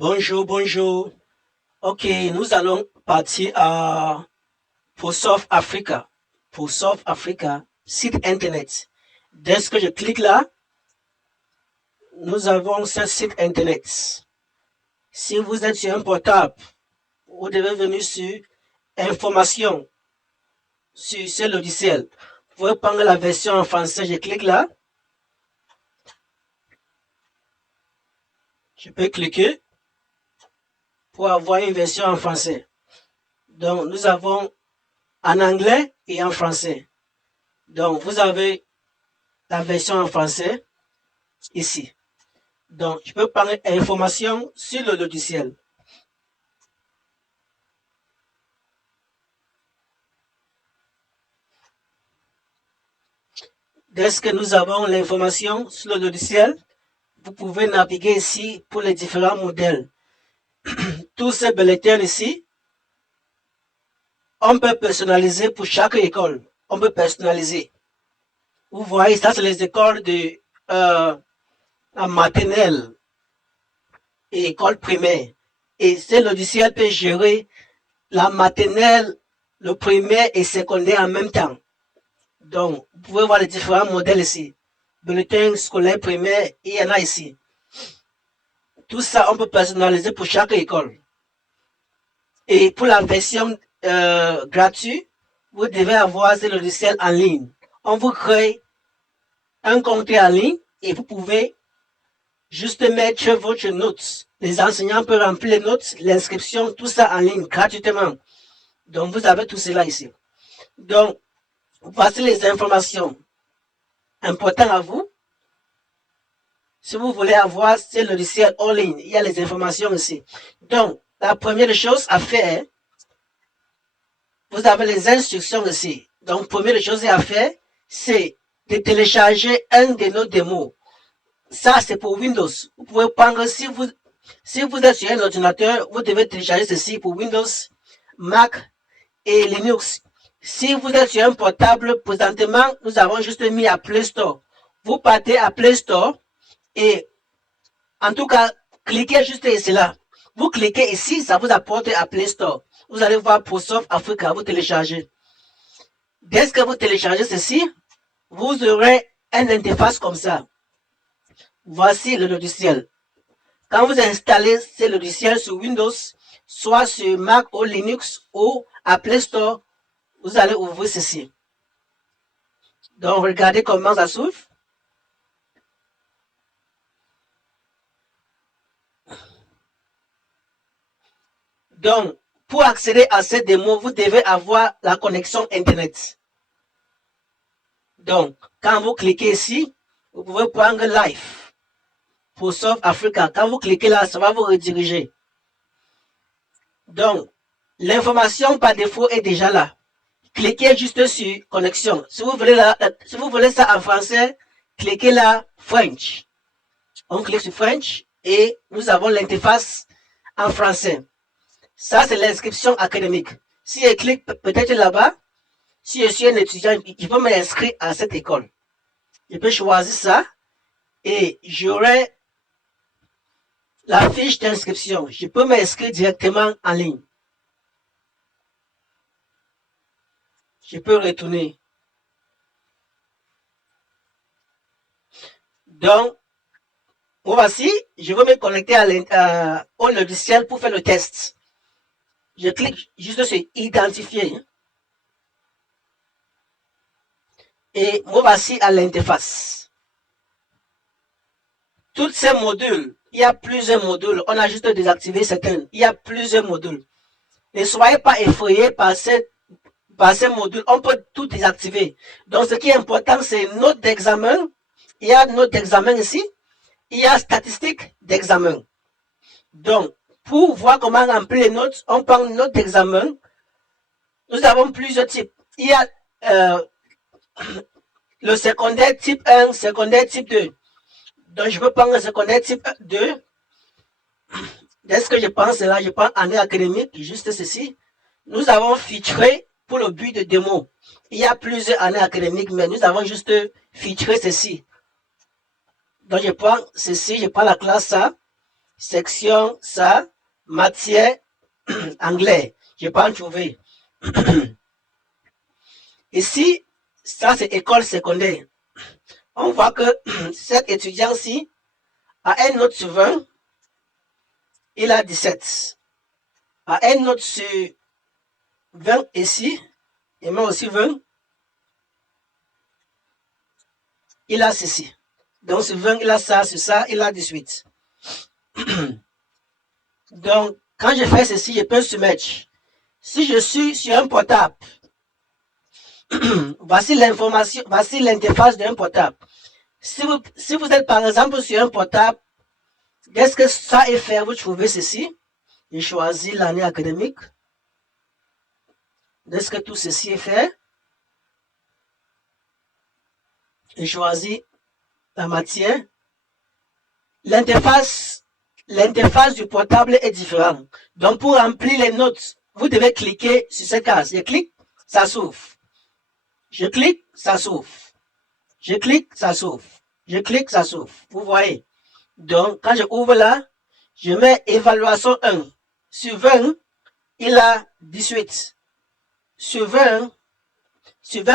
Bonjour, bonjour. Ok, nous allons partir pour South Africa. Pour South Africa, site internet. Dès que je clique là, nous avons ce site internet. Si vous êtes sur un portable, vous devez venir sur information sur ce logiciel. Vous pouvez prendre la version en français. Je clique là. Je peux cliquer pour avoir une version en français. Donc, nous avons en anglais et en français. Donc, vous avez la version en français ici. Donc, je peux prendre information sur le logiciel. Dès que nous avons l'information sur le logiciel, vous pouvez naviguer ici pour les différents modèles. Tous ces bulletins ici, on peut personnaliser pour chaque école. On peut personnaliser. Vous voyez, ça c'est les écoles de la maternelle et école primaire. Et ce logiciel peut gérer la maternelle, le primaire et secondaire en même temps. Donc, vous pouvez voir les différents modèles ici. Bulletin scolaire primaire, il y en a ici. Tout ça, on peut personnaliser pour chaque école. Et pour la version gratuite, vous devez avoir ce logiciel en ligne. On vous crée un compte en ligne et vous pouvez juste mettre votre note. Les enseignants peuvent remplir les notes, l'inscription, tout ça en ligne gratuitement. Donc, vous avez tout cela ici. Donc, voici les informations importantes à vous. Si vous voulez avoir ce logiciel en ligne, il y a les informations ici. Donc, la première chose à faire, vous avez les instructions ici. Donc, première chose à faire, c'est de télécharger un de nos démos. Ça, c'est pour Windows. Vous pouvez prendre, si vous êtes sur un ordinateur, vous devez télécharger ceci pour Windows, Mac et Linux. Si vous êtes sur un portable, présentement, nous avons juste mis à Play Store. Vous partez à Play Store et, en tout cas, cliquez juste ici là. Vous cliquez ici, ça vous apporte à Play Store. Vous allez voir pour South Africa, vous téléchargez. Dès que vous téléchargez ceci, vous aurez une interface comme ça. Voici le logiciel. Quand vous installez ce logiciel sur Windows, soit sur Mac ou Linux ou à Play Store, vous allez ouvrir ceci. Donc, regardez comment ça s'ouvre. Donc, pour accéder à cette démo, vous devez avoir la connexion Internet. Donc, quand vous cliquez ici, vous pouvez prendre Live pour South Africa. Quand vous cliquez là, ça va vous rediriger. Donc, l'information par défaut est déjà là. Cliquez juste sur connexion. Si vous voulez ça en français, cliquez là French. On clique sur French et nous avons l'interface en français. Ça, c'est l'inscription académique. Si je clique peut-être là-bas, si je suis un étudiant, il faut m'inscrire à cette école. Je peux choisir ça et j'aurai la fiche d'inscription. Je peux m'inscrire directement en ligne. Je peux retourner. Donc, voici, je vais me connecter au logiciel pour faire le test. Je clique juste sur identifier. Et moi voici à l'interface. Tous ces modules, il y a plusieurs modules. On a juste désactivé certains. Il y a plusieurs modules. Ne soyez pas effrayés par ces modules. On peut tout désactiver. Donc, ce qui est important, c'est note d'examen. Il y a note d'examen ici. Il y a statistiques d'examen. Donc, pour voir comment remplir les notes, on prend une note d'examen. Nous avons plusieurs types. Il y a le secondaire type 1, secondaire type 2. Donc, je peux prendre le secondaire type 2. Dès que je pense là, je prends année académique, juste ceci. Nous avons filtré pour le but de démo. Il y a plusieurs années académiques, mais nous avons juste filtré ceci. Donc, je prends ceci, je prends la classe A. section, ça, matière, anglais. Je peux en trouver. Ici, ça c'est école secondaire. On voit que cet étudiant-ci a un note sur 20, il a 17. A un note sur 20 ici, il met aussi 20, il a ceci. Donc sur 20, il a ça, sur ça, il a 18. Donc, quand je fais ceci, je peux soumettre. Si je suis sur un portable, voici l'information, voici l'interface d'un portable. Si vous êtes par exemple sur un portable, qu'est-ce que ça est fait? Vous trouvez ceci. Je choisis l'année académique. Est-ce que tout ceci est fait? Je choisis la matière. L'interface du portable est différente. Donc, pour remplir les notes, vous devez cliquer sur cette case. Je clique, ça s'ouvre. Je clique, ça s'ouvre. Je clique, ça s'ouvre. Je clique, ça s'ouvre. Vous voyez. Donc, quand je ouvre là, je mets évaluation 1. Sur 20, il a 18. Sur 20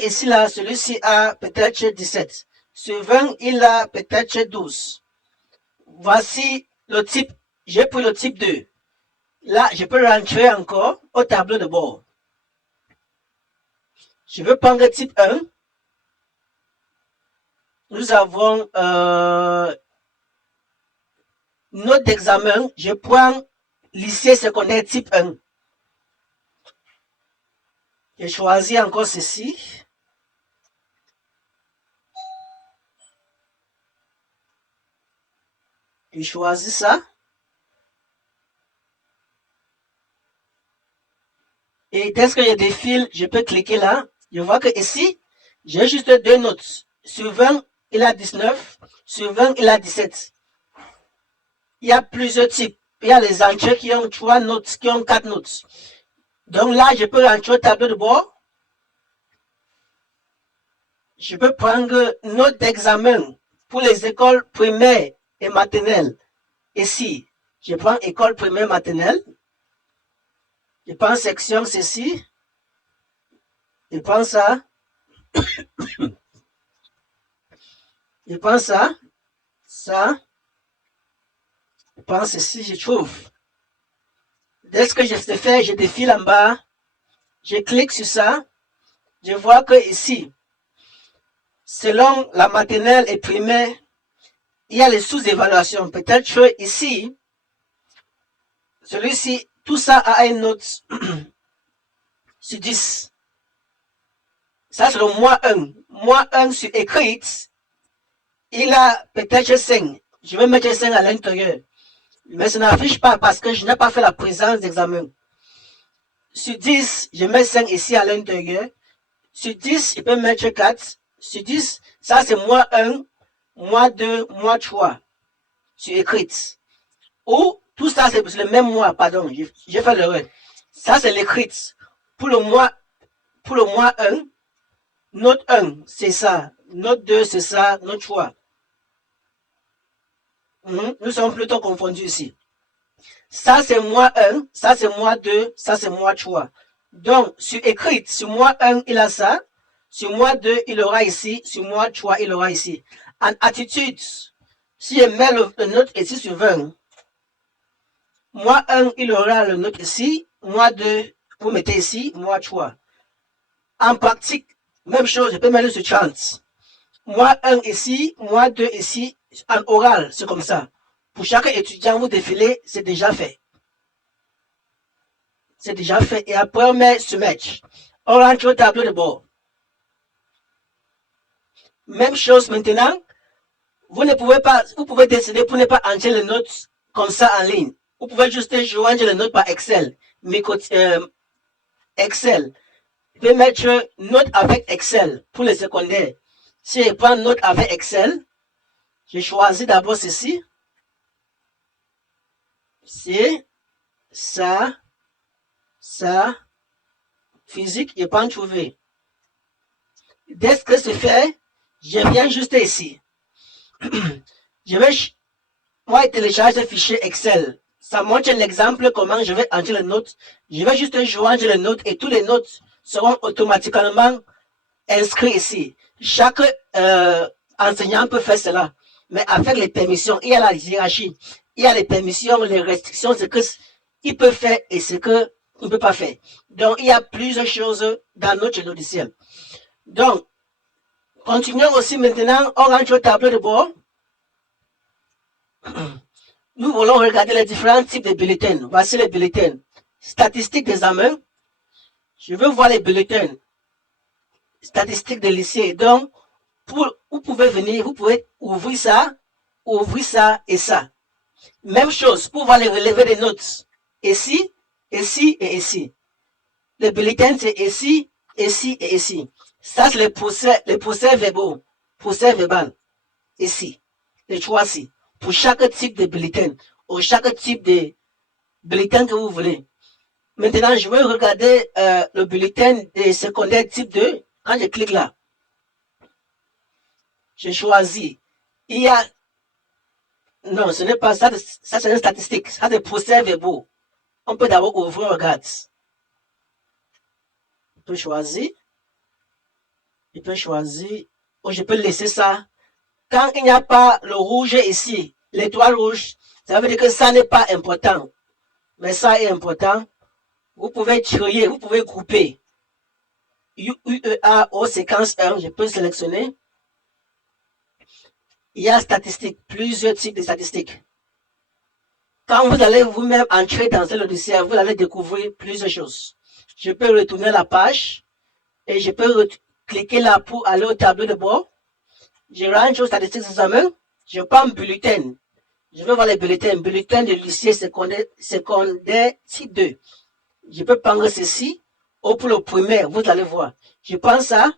ici là, celui-ci a peut-être 17. Sur 20, il a peut-être 12. Voici le type. J'ai pris le type 2. Là, je peux rentrer encore au tableau de bord. Je veux prendre le type 1. Nous avons note d'examen. Je prends lycée secondaire type 1. Je choisis encore ceci. Je choisis ça. Et dès que je défile, je peux cliquer là. Je vois que ici, j'ai juste 2 notes. Sur 20, il a 19. Sur 20, il a 17. Il y a plusieurs types. Il y a les entrées qui ont 3 notes, qui ont 4 notes. Donc là, je peux rentrer au tableau de bord. Je peux prendre note d'examen pour les écoles primaires et maternelles. Ici, je prends école primaire maternelle. Je prends section ceci. Je prends ça. Je prends ça. Ça. Je prends ceci, je trouve. Dès que je fais, je défile en bas. Je clique sur ça. Je vois que ici, selon la maternelle et primaire, il y a les sous-évaluations. Peut-être que ici, celui-ci, tout ça a une note sur 10. Ça, c'est le mois 1. Mois 1 sur écrite, il a peut-être 5. Je vais mettre 5 à l'intérieur. Mais ça n'affiche pas parce que je n'ai pas fait la présence d'examen. Sur 10, je mets 5 ici à l'intérieur. Sur 10, je peux mettre 4. Sur 10, ça c'est mois 1, mois 2, mois 3. Sur écrite. Ou tout ça c'est le même mois, pardon, j'ai fait l'erreur. Ça c'est l'écrite. Pour le mois 1, note 1, c'est ça. Note 2, c'est ça. Note 3. Nous sommes plutôt confondus ici. Ça c'est mois 1, ça c'est mois 2, ça c'est mois 3. Donc, sur écrite, sur mois 1, il a ça. Sur mois 2, il aura ici. Sur mois 3, il aura ici. En attitude, si je mets le note ici sur 20, mois 1, il aura le note ici. Mois 2, vous mettez ici. Mois 3. En pratique, même chose, je peux mettre sur 30. Mois 1 ici, mois 2 ici. En oral, c'est comme ça. Pour chaque étudiant, vous défilez, c'est déjà fait. C'est déjà fait. Et après, on met soumettre. On rentre au tableau de bord. Même chose maintenant. Vous ne pouvez pas, vous pouvez décider pour ne pas entrer les notes comme ça en ligne. Vous pouvez juste joindre les notes par Excel. Excel. Vous pouvez mettre note avec Excel pour les secondaires. Si je prends note avec Excel, je choisis d'abord ceci. C'est ça, physique, je peux en trouver. Dès que c'est fait, je viens juste ici. Je vais moi, je télécharge le fichier Excel. Ça montre l'exemple comment je vais entrer les notes. Je vais juste joindre les notes et toutes les notes seront automatiquement inscrites ici. Chaque enseignant peut faire cela. Mais avec les permissions, il y a la hiérarchie. Il y a les permissions, les restrictions, ce qu'il peut faire et ce qu'il ne peut pas faire. Donc, il y a plusieurs choses dans notre logiciel. Donc, continuons aussi maintenant. On rentre au tableau de bord. Nous voulons regarder les différents types de bulletins. Voici les bulletins. Statistiques d'examen. Je veux voir les bulletins. Statistiques de lycée. Donc, vous pouvez venir, vous pouvez ouvrir ça et ça. Même chose pour voir les relevés des notes. Ici, ici et ici. Les bulletins, c'est ici, ici et ici. Ça, c'est les procès verbaux. Procès verbal. Ici. Les trois ici. Pour chaque type de bulletin. Ou chaque type de bulletin que vous voulez. Maintenant, je vais regarder le bulletin des secondaires type 2. Quand je clique là, je choisis. Il y a... Non, ce n'est pas ça. Ça, c'est une statistique. Ça, c'est procès verbaux. On peut d'abord ouvrir, regarde. Je peux choisir. Je peux choisir. Ou je peux laisser ça. Quand il n'y a pas le rouge ici, l'étoile rouge, ça veut dire que ça n'est pas important. Mais ça est important. Vous pouvez trier, vous pouvez grouper. UEA au séquence 1, je peux sélectionner. Il y a statistiques, plusieurs types de statistiques. Quand vous allez vous-même entrer dans ce logiciel, vous allez découvrir plusieurs choses. Je peux retourner la page et je peux cliquer là pour aller au tableau de bord. Je rentre aux statistiques d'examen. Je prends bulletin. Je vais voir les bulletins. Bulletin de lycée secondaire type 2. Je peux prendre ceci. Ou pour le primaire, vous allez voir. Je prends ça.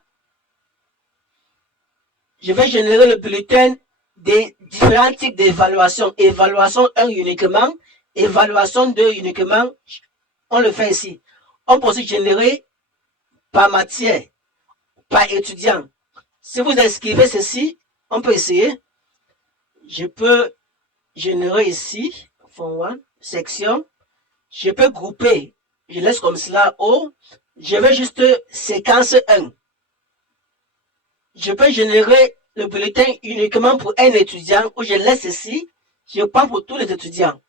Je vais générer le bulletin des différents types d'évaluation. Évaluation 1 uniquement. Évaluation 2 uniquement. On le fait ici. On peut aussi générer par matière, par étudiant. Si vous inscrivez ceci, on peut essayer. Je peux générer ici, fond 1, section. Je peux grouper. Je laisse comme cela haut. Je vais juste séquence 1. Je peux générer le bulletin uniquement pour un étudiant où je laisse ici. Je prends pour tous les étudiants.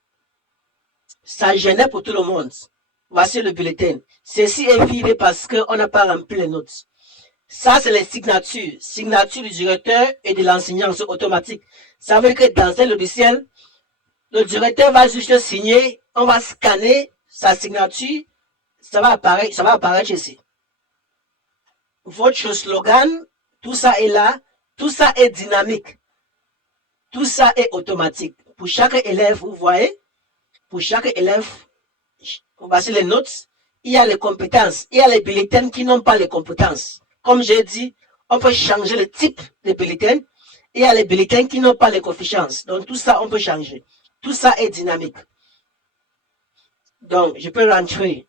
Ça génère pour tout le monde. Voici le bulletin. Ceci est vide parce qu'on n'a pas rempli les notes. Ça, c'est les signatures. Signature du directeur et de l'enseignant, c'est automatique. Ça veut dire que dans un logiciel, le directeur va juste signer, on va scanner sa signature, ça va apparaître ici. Votre slogan, tout ça est là, tout ça est dynamique. Tout ça est automatique. Pour chaque élève, vous voyez, pour chaque élève, voici les notes, il y a les compétences, il y a les bulletins qui n'ont pas les compétences. Comme j'ai dit, on peut changer le type de bulletin. Il y a les bulletins qui n'ont pas les coefficients. Donc tout ça, on peut changer. Tout ça est dynamique. Donc, je peux rentrer.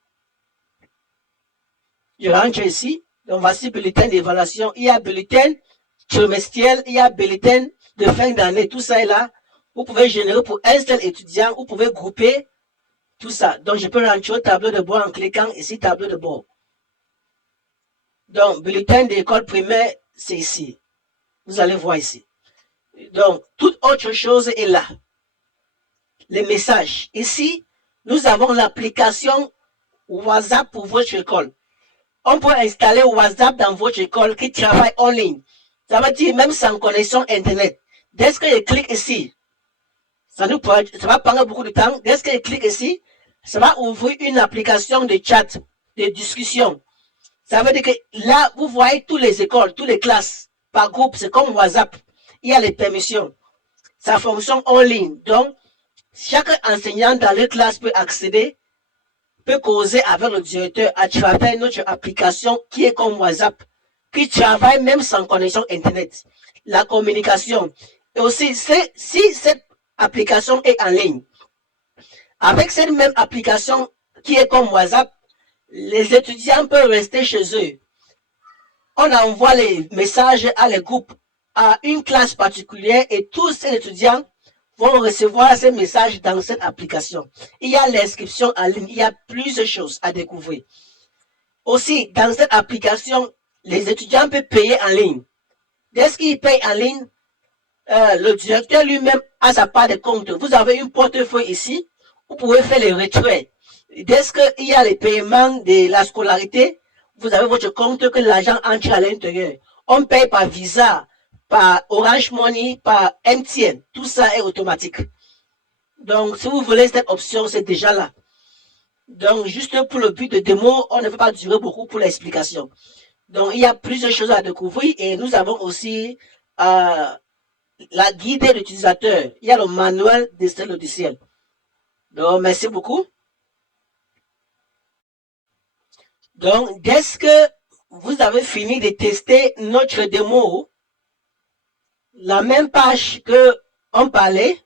Je rentre ici. Donc voici bulletin d'évaluation. Il y a bulletin trimestriel, il y a bulletin de fin d'année. Tout ça est là. Vous pouvez générer pour un seul étudiant. Vous pouvez grouper tout ça. Donc je peux rentrer au tableau de bord en cliquant ici, tableau de bord. Donc, bulletin d'école primaire, c'est ici. Vous allez voir ici. Donc, toute autre chose est là. Les messages. Ici, nous avons l'application WhatsApp pour votre école. On peut installer WhatsApp dans votre école qui travaille en ligne. Ça veut dire même sans connexion Internet. Dès que je clique ici, ça va prendre beaucoup de temps. Dès que je clique ici, ça va ouvrir une application de chat, de discussion. Ça veut dire que là, vous voyez toutes les écoles, toutes les classes par groupe. C'est comme WhatsApp. Il y a les permissions. Ça fonctionne en ligne. Donc, chaque enseignant dans les classes peut accéder, peut causer avec le directeur à travers notre application qui est comme WhatsApp, qui travaille même sans connexion Internet. La communication. Et aussi, si cette application est en ligne, avec cette même application qui est comme WhatsApp, les étudiants peuvent rester chez eux. On envoie les messages à les groupes, à une classe particulière et tous ces étudiants vont recevoir ces messages dans cette application. Il y a l'inscription en ligne, il y a plusieurs choses à découvrir. Aussi, dans cette application, les étudiants peuvent payer en ligne. Dès qu'ils payent en ligne, le directeur lui-même a sa part de compte. Vous avez un portefeuille ici, vous pouvez faire les retraits. Dès qu'il y a les paiements de la scolarité, vous avez votre compte que l'argent entre à l'intérieur. On paye par Visa, par Orange Money, par MTN. Tout ça est automatique. Donc, si vous voulez cette option, c'est déjà là. Donc, juste pour le but de démo, on ne va pas durer beaucoup pour l'explication. Donc, il y a plusieurs choses à découvrir et nous avons aussi la guide de l'utilisateur. Il y a le manuel de ce logiciel. Donc, merci beaucoup. Donc, dès que vous avez fini de tester notre démo, la même page que on parlait,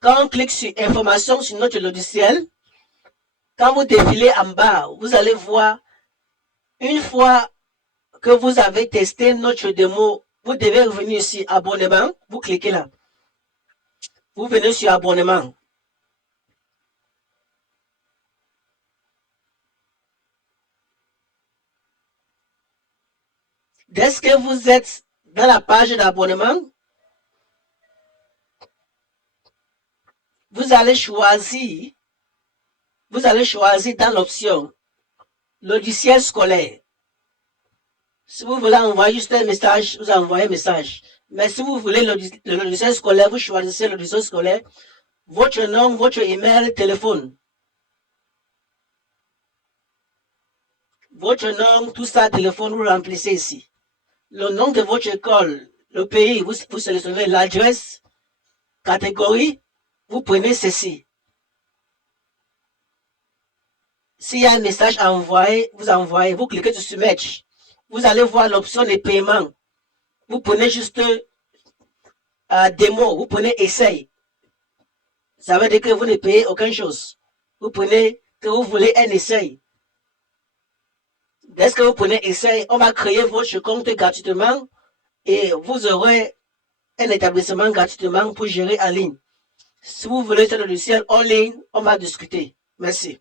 quand on clique sur information sur notre logiciel, quand vous défilez en bas, vous allez voir, une fois que vous avez testé notre démo, vous devez revenir sur abonnement, vous cliquez là. Vous venez sur abonnement. Dès que vous êtes dans la page d'abonnement, vous allez choisir dans l'option logiciel scolaire. Si vous voulez envoyer juste un message, vous envoyez un message. Mais si vous voulez le logiciel scolaire, vous choisissez le logiciel scolaire, votre nom, votre email, téléphone. Votre nom, tout ça, téléphone, vous remplissez ici. Le nom de votre école, le pays, vous sélectionnez l'adresse, catégorie, vous prenez ceci. S'il y a un message à envoyer, vous cliquez sur Submettre. Vous allez voir l'option de paiement. Vous prenez juste démo, vous prenez essaye. Ça veut dire que vous ne payez aucune chose. Vous prenez que vous voulez un essai. Dès que vous prenez essai, on va créer votre compte gratuitement et vous aurez un établissement gratuitement pour gérer en ligne. Si vous voulez ce logiciel en ligne, on va discuter. Merci.